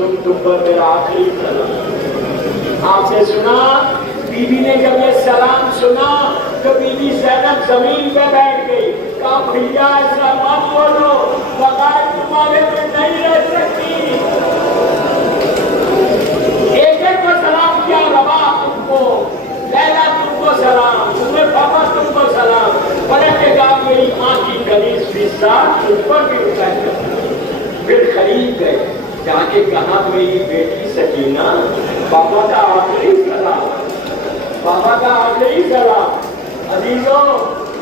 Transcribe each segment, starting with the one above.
मखलूक तुम पर मेरा आखिरी सलाम। आपने सुना, बीबी ने जब ये सलाम सुना तो बीबी ज़ैनब जमीन पे बैठ गई। कहा भैया ऐसा मत बोलो, बगैर तुम्हारे में नहीं रह सकती। एक एक को सलाम किया, रवा तुमको, लैला तुमको सलाम, तुम्हें पापा तुमको सलाम। बड़े के कहा मेरी माँ की कलीस फिजा तुम पर भी उतार। फिर खरीद गए, जाके कहा मेरी बेटी सकीना, पापा का आखिरी सलाम, पापा का आखिरी सलाम। अजीजों,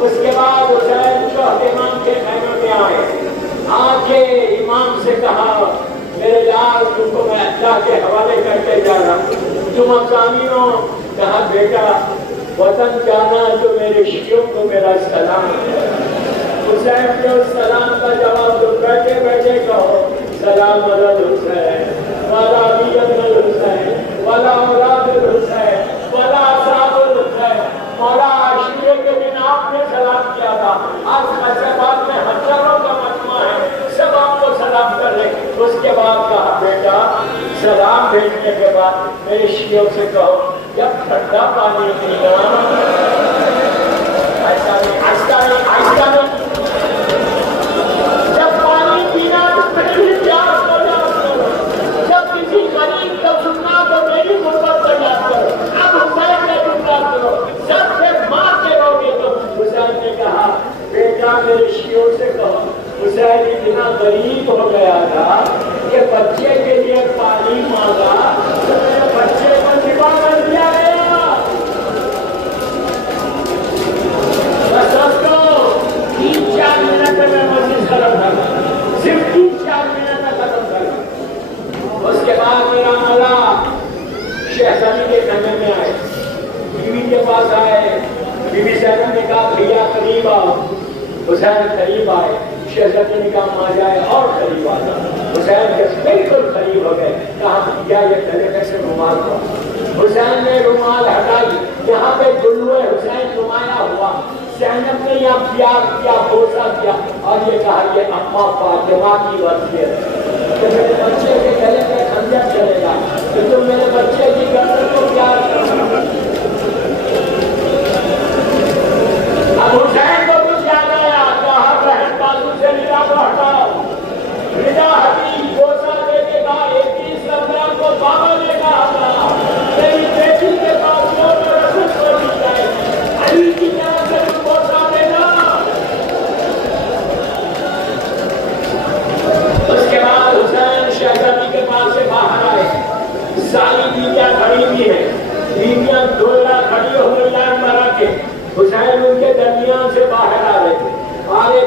उसके बाद हुसैन चौथे इमाम के खैमे में आए। आके इमाम से कहा मेरे लाल तुमको मैं अल्लाह के हवाले करके जा रहा हूँ, तुम अफसानी हो। कहा बेटा वतन जाना तो मेरे शियों को मेरा सलाम। हुसैन के उस सलाम का जवाब दो, बैठे बैठे कहो सलाम अलल हुसैन वाला अल हुसैन वाला औलाद हुसैन वाला असहाबुल हुसैन। मौला आशिरे के दिन आपने सलाम किया था, आज फैसलाबाद में हजारों का मजमा है, सब आपको सलाम कर रहे। उसके बाद कहा बेटा सलाम भेजने के बाद मेरे शियों से कहो जब ठंडा पानी पीना, ऐसा नहीं, ऐसा नहीं, ऐसा नहीं, जब पानी पीना तो मेरी प्यार को याद करो, जब किसी गरीब को सुनना तो मेरी गुर्बत को याद करो। अब हुसैन ने गुर्बत करो, सबसे मार के रोगे तो। हुसैन ने कहा बेटा मेरे शियों से कहो हुसैन इतना गरीब हो गया था कि बच्चे के लिए पानी मांगा तो मेरे बच्चे को निभा कर दिया गया। बस दोस्तों 3-4 मिनट में मस्जिद खत्म कर, सिर्फ 3-4 मिनट में खत्म कर। उसके बाद मेरा मौला शहजादी के खंडे में आए, बीवी के पास आए। बीबी ज़ैनब ने कहा भैया करीब आओ। हुसैन करीब आए, शहजादी ने कहा मां जाए और करीब आ जाओ। हुसैन के बिल्कुल करीब हो गए। कहा भैया ये गले में से रुमाल को। हुसैन ने रुमाल हटाई, यहाँ पे दुल्हे हुसैन नुमाया हुआ। ज़ैनब ने यहाँ प्यार किया, बोसा किया और ये कहा ये अम्मा फातिमा की वसीयत कि मेरे बच्चे के गले में खंजर चलेगा कि तुम मेरे बच्चे की गर्दन को प्यार करो। अब हुसैन को कुछ याद आया, कहा बहन बाजू से लिया को हटाओ। रिदा हबीब बोसा देके कहा 21 रमजान को बाबा ने कहा था मेरी बेटी के पास जो रसूल को दी जाए, अली की तरफ से तुम बोसा देना। उसके बाद हुसैन शहजादी के पास से बाहर आए। सारी बीवियां खड़ी हुई है, बीवियां दोहरा खड़ी हो गई लाइन बना के। हुसैन उनके दरमियान से बाहर आ रहे थे,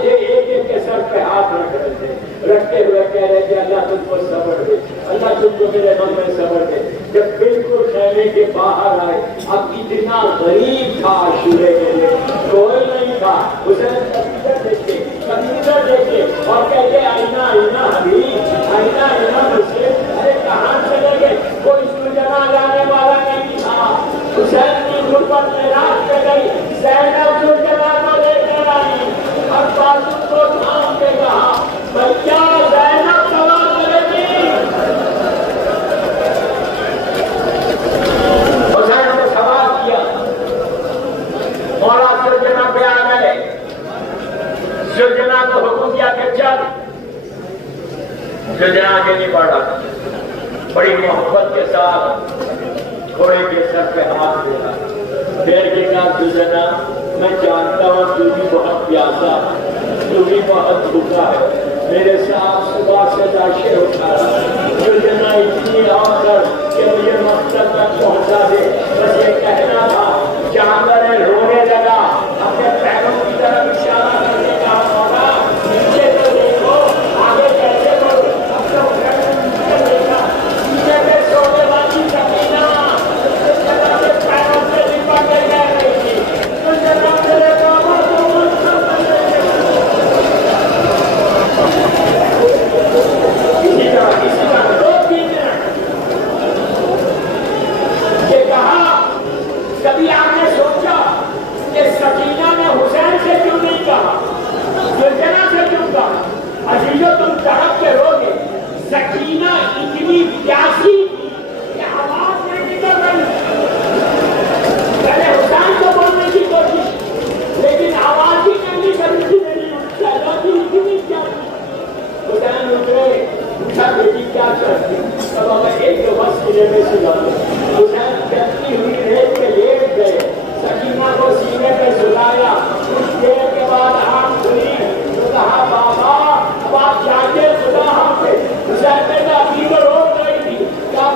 एक एक के सर पे हाथ रख रहे थे, रखते हुए कह रहे थे अल्लाह तुमको सब्र दे, अल्लाह तुमको मेरे मन में सब्र दे। जब बिल्कुल खैमे के बाहर आए, अब इतना गरीब था आशूरे के लिए, कोई नहीं था। हुसैन कबीर देखे और कहते आईना आईना हबीब, आईना आईना मुझसे, अरे कहाँ चले गए, कोई सुलझना जाने वाला नहीं था। हुसैन की गुर्बत में रात पे गई, ज़ैनब सुलझना को लेकर आई और बाजू को थाम के कहा भैया ज़ैनब सवाल करेगी। हुसैन ने सवाल किया, मौला सुलझना पे आ गए। सुलझना को हुक्म दिया कि चल। सुलझना आगे नहीं बढ़ा, बड़ी मोहब्बत के साथ घोड़े के सर पे हाथ देना, फिर के कहा सुलझना मैं जानता हूँ तू भी बहुत प्यासा, तू भी बहुत भूखा है, मेरे साथ सुबह से लाशें उठा। सुलझना इतनी आकर कि मुझे मकसद तक पहुँचा दे, बस ये कहना था। जानवर रोने लगा, अपने पैरों की तरफ इशारा करके कहा मौला नीचे तो देखो, आगे कैसे करो, अब तो नीचे देखा, नीचे पे सोने वाली सकीना पैरों से लिपट के कह रही थी सुलझना मेरे बाबा को इसी तरह اتنی پیاسی تھی کہ آواز نہیں نکل رہی. پہلے حسین کو بولنے کی کوشش لیکن آواز ہی نہیں نکل رہی میری شہزادی اتنی پیاسی. حسین اترے پوچھا بیٹی کیا چاہتی تب ہمیں ایک دو بس سینے میں سلا دو. حسین کہتی ہوئی ریت پہ لیٹ گئے سکینہ کو سینے پہ سلایا. کچھ دیر کے بعد آنکھ کھلی تو کہا بابا اب آپ جانتے خدا ہم پہ. حسین نے کہا ابھی تو روک رہی تھی. کیا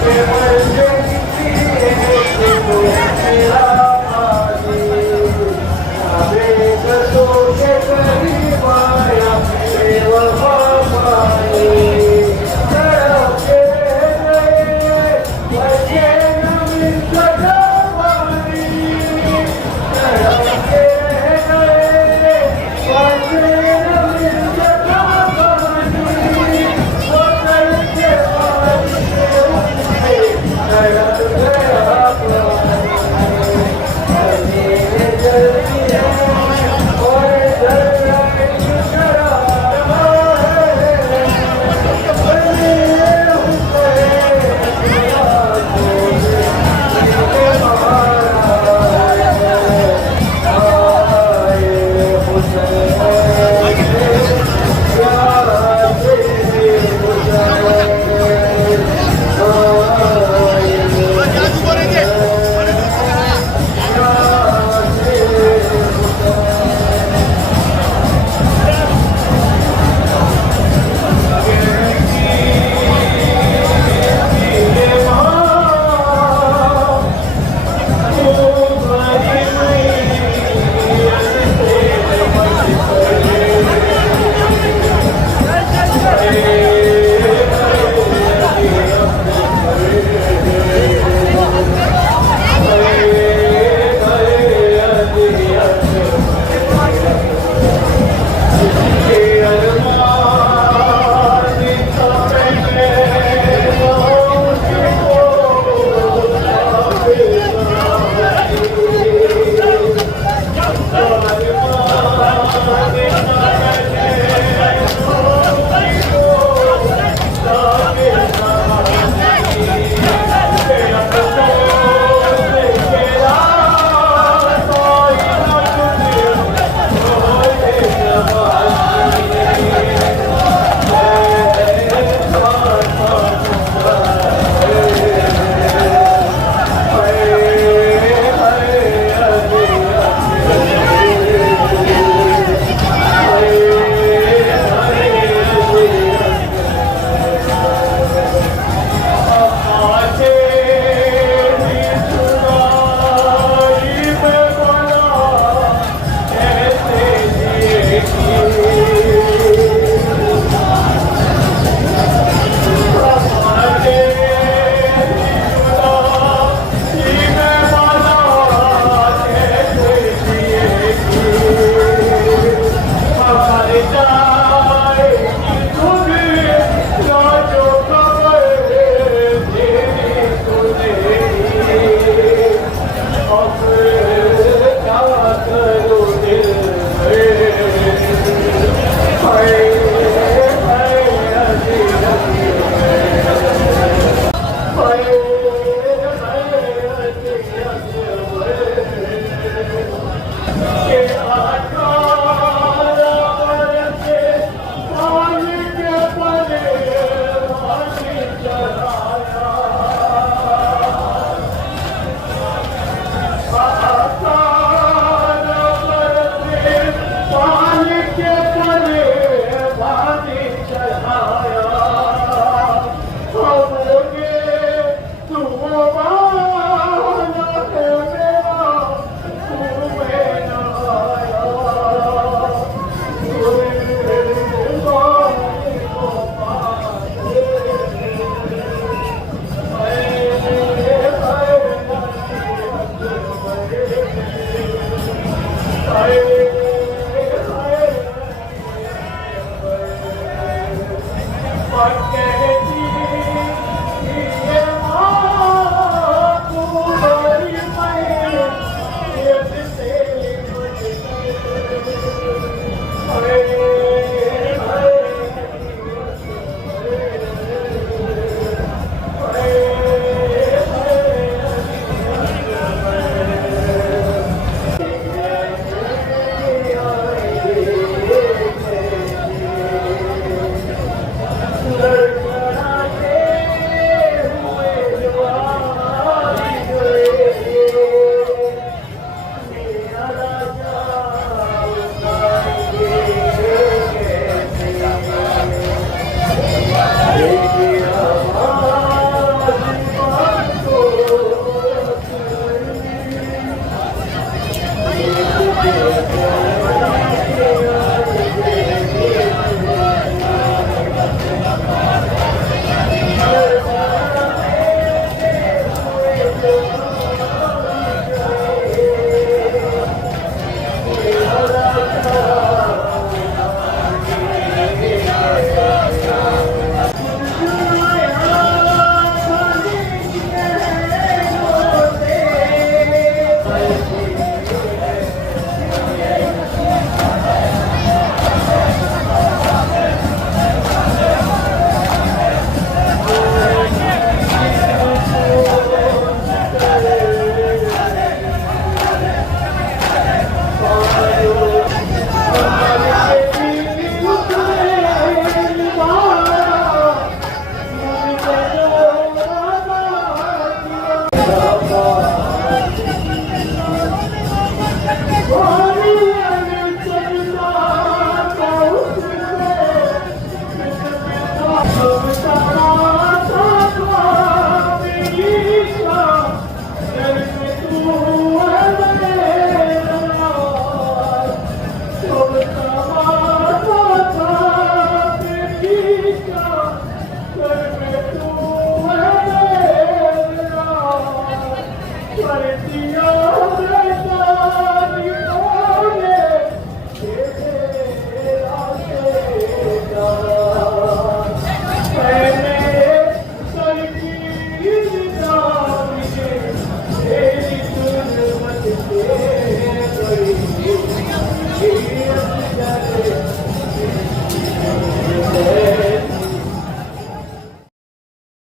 Thank you.